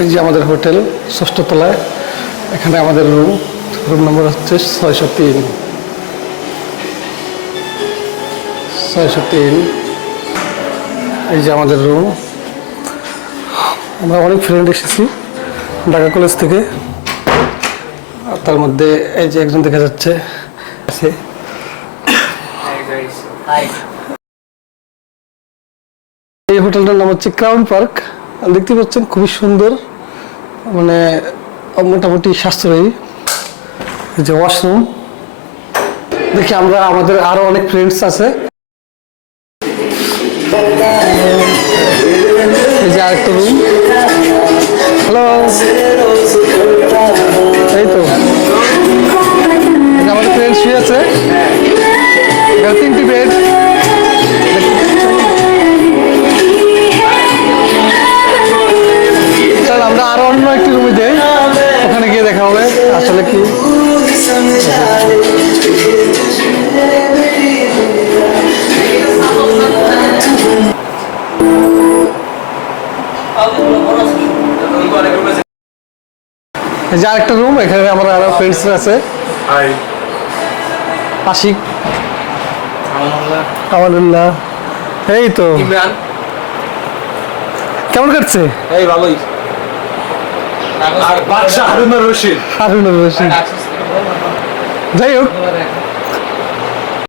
এই যে আমাদের হোটেল, ষষ্ঠ তলায়। এখানে আমাদের রুম রুম নম্বর হচ্ছে ছয়শো তিন। ছয়শো তিন। এই যে আমাদের রুম আমরা অনেক ফ্রেন্ড এসেছি ঢাকা কলেজ থেকে। তার মধ্যে এই যে একজন দেখা যাচ্ছে। আছে এই হোটেলটার নাম হচ্ছে ক্রাউন পার্ক। দেখতে পাচ্ছেন খুবই সুন্দর মানে মোটামুটি সাশ্রয়ী। যে ওয়াশরুম দেখি আমরা, আমাদের আরও অনেক ফ্রেন্ডস আছে। এই যে হ্যালো আছে। তিনটি বেড একটি রুমে যাই ওখানে গিয়ে দেখা হবে আসলে কি? যে আরেকটা রুম এখানে আমার আরও ফ্রেন্ডস আছে। হাই আশিক। আমানুল্লাহ এই তো। কেমন কাটছে? এই ভালোই। আর বাদশাহ হারুনুর রশিদ। হারুনুর রশিদ। যাই হোক।